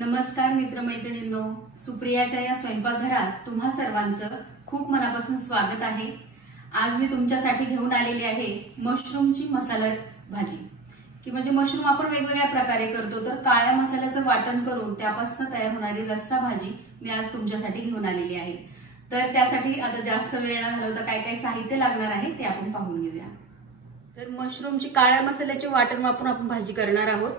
नमस्कार मित्रमैत्रिणींनो, सुप्रियाच्या या स्वयंपाकघरात तुम्हा सर्वांचं खूप मनापासून स्वागत आहे। आज मी तुमच्यासाठी घेऊन आलेली आहे मशरूमची मसाला भाजी, की म्हणजे मशरूम आपण वेगवेगळ्या प्रकारे करतो, तर काळ्या मसाल्याचं वाटण करून त्यापासून तयार होणारी रस्सा भाजी मी आज तुमच्यासाठी घेऊन आलेली आहे। तर त्यासाठी आता जास्त वेळ न घालवता काय काय साहित्य लागणार आहे ते आपण पाहून घेऊया। तर मशरूमची काळ्या मसाल्याचे वाटण वापरून आपण भाजी करणार आहोत।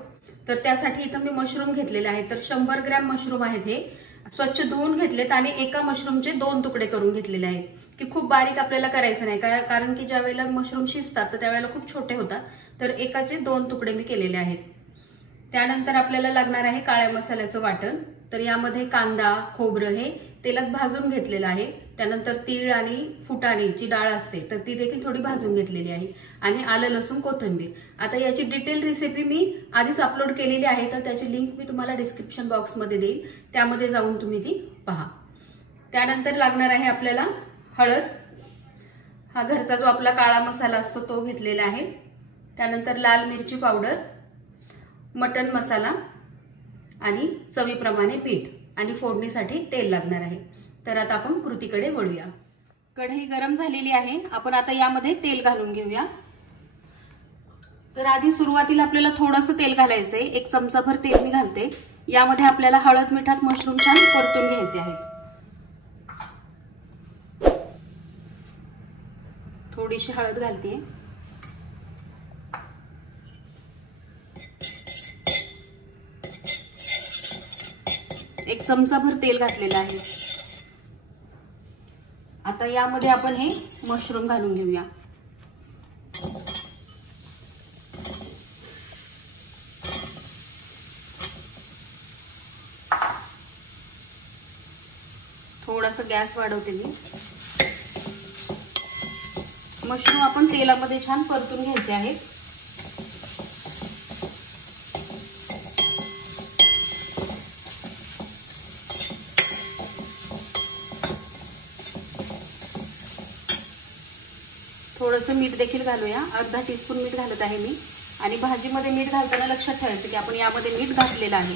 तर त्यासाठी इथं मी मशरूम घेतलेले आहेत। तर 100 ग्रॅम मशरूम आहेत, हे स्वच्छ धुवून घेतलेत आणि एका मशरूमचे 2 तुकडे करून घेतलेले आहेत, की खूप बारीक आपल्याला करायचं नाही, कारण की ज्या वेळेला मशरूम शिजतात तर त्यावेळेला खूप छोटे होतात। तर एकाचे 2 तुकडे मी केलेले आहेत। त्यानंतर आपल्याला लागणार आहे काळ्या मसाल्याचं वाटण। तर यामध्ये कांदा, खोबरं हे तेलात भाजून घेतलेलं आहे। त्यानंतर तीळ आणि फुटाण्याची डाळ असते तर ती देखील थोडी भाजून घेतलेली आहे, आणि आलं लसूण कोथिंबीर। आता याची डिटेल रेसिपी मी आधीच अपलोड केलेली आहे, तर त्याची लिंक मी तुम्हाला डिस्क्रिप्शन बॉक्स मध्ये देईल, त्यामध्ये जाऊन तुम्ही ती पहा। त्यानंतर लागणार आहे आपल्याला हळद, हा घरचा जो आपला काळा मसाला असतो तो घेतलेला आहे। त्यानंतर लाल मिरची पावडर, मटण मसाला आणि चवीप्रमाणे मीठ, आणि फोडणीसाठी तेल लागणार आहे। तर आता आपण कृतीकडे वळूया। कढई गरम झालेली आहे, आपण आता यामध्ये तेल घालून घेऊया। तर आधी सुरुवातीला आपल्याला थोडंसं तेल घालायचंय, 1 चमचाभर तेल मी घालते। यामध्ये आपल्याला हळद मिठात मशरूम छान परतून घ्यायचे आहेत। थोडीशी हळद घालते, 1 चमचाभर तेल घातलेलं आहे। आता यामध्ये आपण हे मशरूम घालून घेऊया। थोडासा गॅस वाढवते मी। मशरूम आपण तेलामध्ये छान परतून घ्यायचे आहे। थोडंसं मीठ देखील घालूया, अर्धा टीस्पून मीठ घालत आहे मी। आणि भाजीमध्ये मीठ घालताना लक्षात ठेवायचं की आपण यामध्ये मीठ घातलेलं आहे।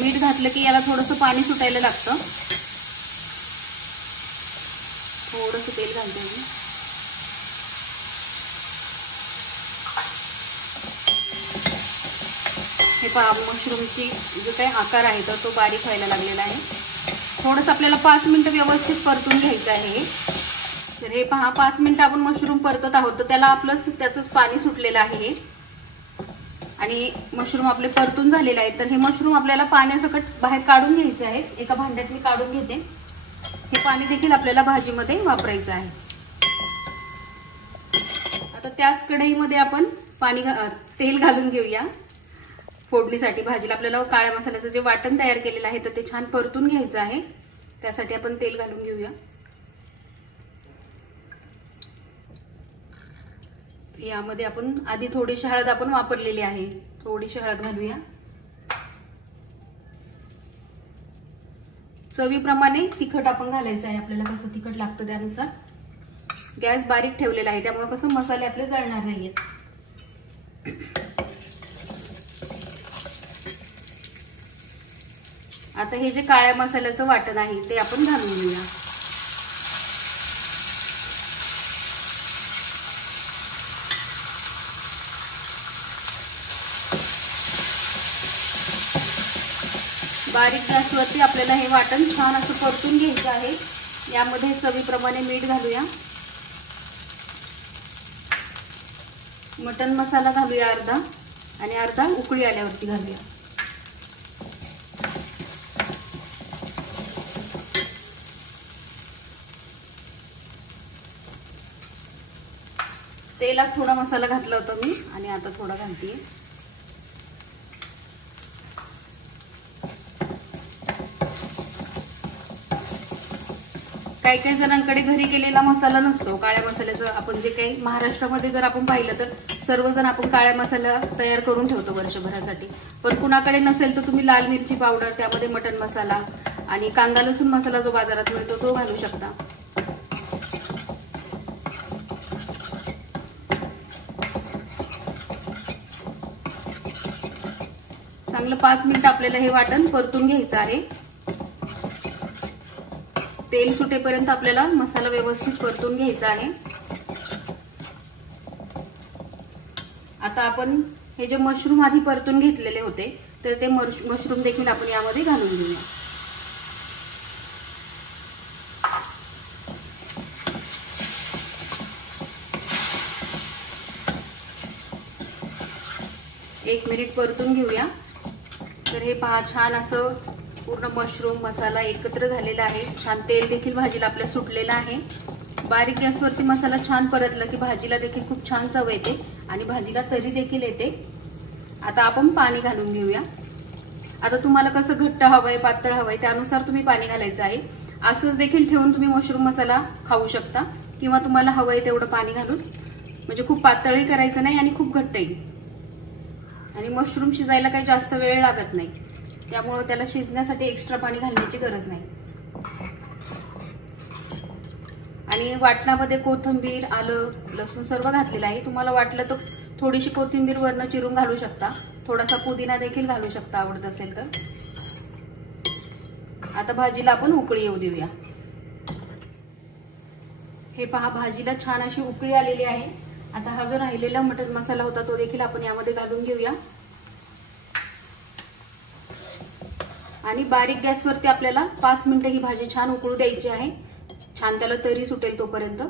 मीठ घातलं की याला थोडंसं पाणी सुटायला लागतं। थोडंसं तेल घालते मी। हे पहा, मशरूमची जो काही आकार आहे तर तो बारीक व्हायला लागलेला आहे। थोडंसं आपल्याला 5 मिनिटं व्यवस्थित परतून घ्यायचं आहे। तर हे पहा, 5 मिनिटं आपण मशरूम परतत आहोत, तर त्याला आपलं त्याचंच पाणी सुटलेलं आहे आणि मशरूम आपले परतून झालेले आहेत। तर हे मशरूम आपल्याला पाण्यासकट बाहेर काढून घ्यायचे आहे। एका भांड्यात मी काढून घेते। हे पाणी देखील आपल्याला भाजीमध्ये वापरायचं आहे। आता त्याच कढईमध्ये आपण तेल घालून घेऊया फोडणीसाठी। भाजीला आपल्याला काळ्या मसाल्याचं जे वाटण तयार केलेलं आहे तर ते छान परतून घ्यायचं आहे, त्यासाठी आपण तेल घालून घेऊया। यामध्ये आपण आधी थोडीशी हळद आपण वापरलेली आहे, थोडीशी हळद घालूया। चवीप्रमाणे तिखट आपण घालायचं आहे, आपल्याला कसं तिखट लागतं त्यानुसार। गॅस बारीक ठेवलेला आहे, त्यामुळे कसं मसाले आपले जळणार नाहीयेत। आता हे जे काळ्या मसाल्याचं वाटण आहे ते आपण घालून घेऊया। बारीक गॅसवरती आपल्याला हे वाटण छान असं परतून घ्यायचं आहे। यामध्ये चवीप्रमाणे मीठ घालूया, मटण मसाला घालूया अर्धा, आणि अर्धा उकळी आल्यावरती घालूया। तेलात थोडा मसाला घातला होता मी, आणि आता थोडा घालते। काही काही जणांकडे घरी केलेला मसाला नसतो काळ्या मसाल्याचं। आपण जे काही महाराष्ट्रामध्ये जर आपण पाहिलं तर सर्वजण आपण काळ्या मसाला तयार करून ठेवतो वर्षभरासाठी, पण कुणाकडे नसेल तर तुम्ही लाल मिरची पावडर, त्यामध्ये मटण मसाला आणि कांदा लसूण मसाला जो बाजारात मिळतो तो घालू शकता। चांगलं 5 मिनिटं आपल्याला हे वाटण परतून घ्यायचं आहे। तेल सुटेपर्यंत आपल्याला मसाला व्यवस्थित परतून घ्यायचा आहे। आता आपण हे जे मशरूम आधी परतून घेतलेले होते तर ते मशरूम देखील आपण यामध्ये घालून घेऊया। एक मिनिट परतून घेऊया। तर हे पहा छान असं पूर्ण मशरूम मसाला एकत्र झालेला आहे। छान तेल देखील भाजीला आपल्या सुटलेलं आहे। बारीक गॅसवरती मसाला छान परतला की भाजीला देखील खूप छान चव येते आणि भाजीला तरी देखील येते। आता आपण पाणी घालून घेऊया। आता तुम्हाला कसं घट्ट हवंय पातळ हवंय त्यानुसार तुम्ही पाणी घालायचं आहे। असंच देखील ठेवून तुम्ही मशरूम मसाला खाऊ शकता किंवा तुम्हाला हवंय तेवढं पाणी घालून, म्हणजे खूप पातळही करायचं नाही आणि खूप घट्टही। आणि मशरूम शिजायला काही जास्त वेळ लागत नाही, त्यामुळे त्याला शिजण्यासाठी एक्स्ट्रा पाणी घालण्याची गरज नाही। आणि वाटणामध्ये कोथिंबीर आलं लसूण सर्व घातलेलं आहे। तुम्हाला वाटलं तर थोडीशी कोथिंबीर वरनं चिरून घालू शकता, थोडासा पुदिना देखील घालू शकता आवडत असेल तर। आता भाजीला आपण उकळी येऊ देऊया। हे पहा भाजीला छान अशी उकळी आलेली आहे। आता हा जो राहिलेला मटण मसाला होता तो देखील आपण यामध्ये घालून घेऊया आणि बारीक गॅसवरती आपल्याला 5 मिनिटं ही भाजी छान उकळू द्यायची आहे। छान त्याला तरी सुटेल तोपर्यंत।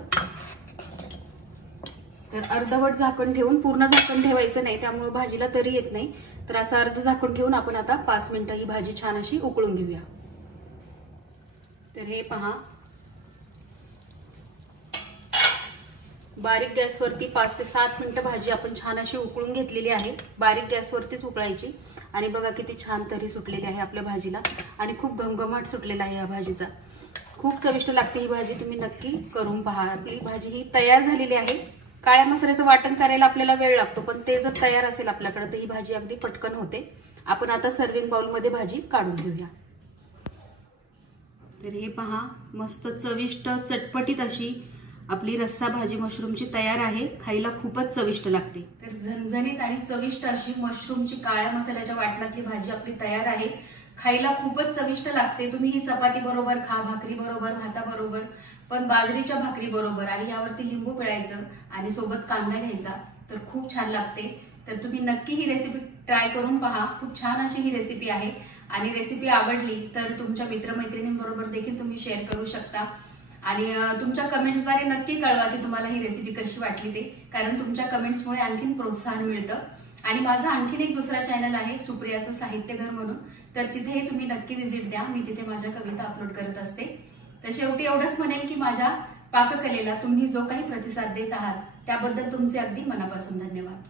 तर अर्धवट झाकण ठेवून, पूर्ण झाकण ठेवायचं नाही त्यामुळे भाजीला तरी येत नाही। तर असं अर्ध झाकण ठेवून आपण आता 5 मिनिटं ही भाजी छान अशी उकळून घेऊया। तर हे पहा बारीक गॅसवरती 5 ते 7 मिनिटं भाजी आपण छान अशी उकळून घेतलेली आहे। बारीक गॅसवरतीच उकळायची आणि बघा किती छान तरी सुटलेली आहे आपल्या भाजीला आणि खूप घमघमाट सुटलेला आहे या भाजीचा। खूप चविष्ट लागते ही भाजी, तुम्ही नक्की करून पहा। आपली भाजी ही तयार झालेली आहे। काळ्या मसाल्याचं वाटण करायला आपल्याला वेळ लागतो, पण ते जर तयार असेल आपल्याकडे तर ही भाजी अगदी पटकन होते। आपण आता सर्विंग बाउलमध्ये भाजी काढून घेऊया। तर हे पहा मस्त चविष्ट चटपटीत अशी आपली रस्सा भाजी मशरूमची तयार आहे। खायला खूपच चविष्ट लागते। तर झणझणीत आणि चविष्ट अशी मशरूमची काळ्या मसाल्याच्या वाटणातली भाजी आपली तयार आहे। खायला खूपच चविष्ट लागते। तुम्ही ही चपाती बरोबर खा, भाकरी बरोबर, भाता बरोबर, पण बाजरीच्या भाकरी बरोबर आणि यावरती लिंबू पिळायचं आणि सोबत कांदा घ्यायचा तर खूप छान लागते। तर तुम्ही नक्की ही रेसिपी ट्राय करून पहा। खूप छान अशी ही रेसिपी आहे आणि रेसिपी आवडली तर तुमच्या मित्रमैत्रिणींबरोबर देखील तुम्ही शेअर करू शकता आणि तुमच्या कमेंट्सद्वारे नक्की कळवा की तुम्हाला ही रेसिपी कशी वाटली ते, कारण तुमच्या कमेंट्समुळे आणखीन प्रोत्साहन मिळतं। आणि माझा आणखीन एक दुसरा चॅनल आहे सुप्रियाचं साहित्यघर म्हणून, तर तिथेही तुम्ही नक्की व्हिजिट द्या। मी तिथे माझ्या कविता अपलोड करत असते। तर शेवटी एवढंच म्हणेल की माझ्या पाककलेला तुम्ही जो काही प्रतिसाद देत आहात त्याबद्दल तुमचे अगदी मनापासून धन्यवाद।